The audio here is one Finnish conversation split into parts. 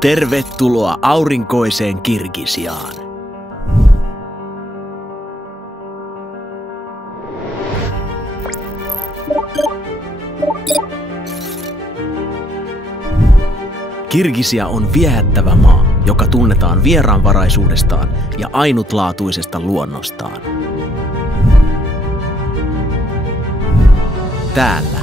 Tervetuloa aurinkoiseen Kirgisiaan. Kirgisia on viehättävä maa, joka tunnetaan vieraanvaraisuudestaan ja ainutlaatuisesta luonnostaan. Täällä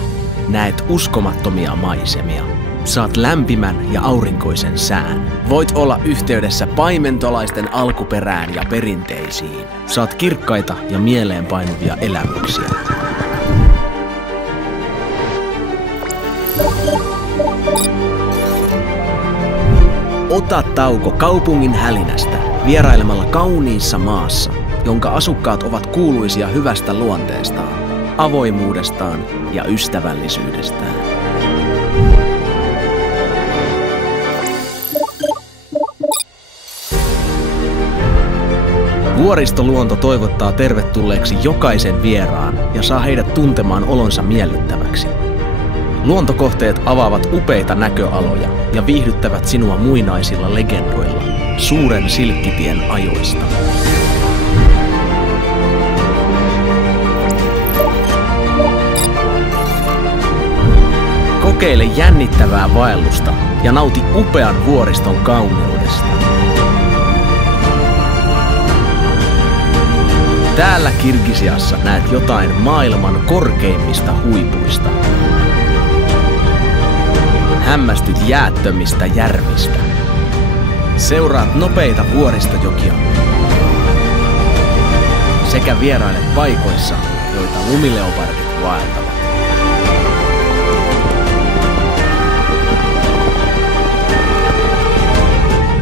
näet uskomattomia maisemia. Saat lämpimän ja aurinkoisen sään. Voit olla yhteydessä paimentolaisten alkuperään ja perinteisiin. Saat kirkkaita ja mieleenpainuvia elämyksiä. Ota tauko kaupungin hälinästä vierailemalla kauniissa maassa, jonka asukkaat ovat kuuluisia hyvästä luonteestaan, avoimuudestaan ja ystävällisyydestään. Vuoristoluonto toivottaa tervetulleeksi jokaisen vieraan ja saa heidät tuntemaan olonsa miellyttäväksi. Luontokohteet avaavat upeita näköaloja ja viihdyttävät sinua muinaisilla legendoilla suuren silkkitien ajoista. Kokeile jännittävää vaellusta ja nauti upean vuoriston kauneudesta. Täällä Kirgisiassa näet jotain maailman korkeimmista huipuista. Hämmästyt jäättömistä järvistä. Seuraat nopeita vuoristojokia. Sekä vierailet paikoissa, joita lumileopardit vaeltavat.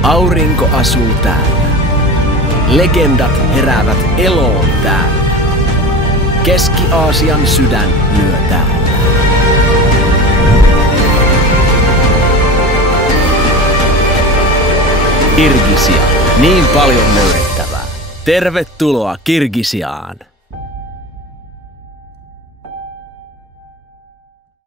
Aurinko asuu täällä. Legendat heräävät eloon täällä. Keski-Aasian sydän lyö täällä. Kirgisia. Niin paljon löydettävää. Tervetuloa Kirgisiaan!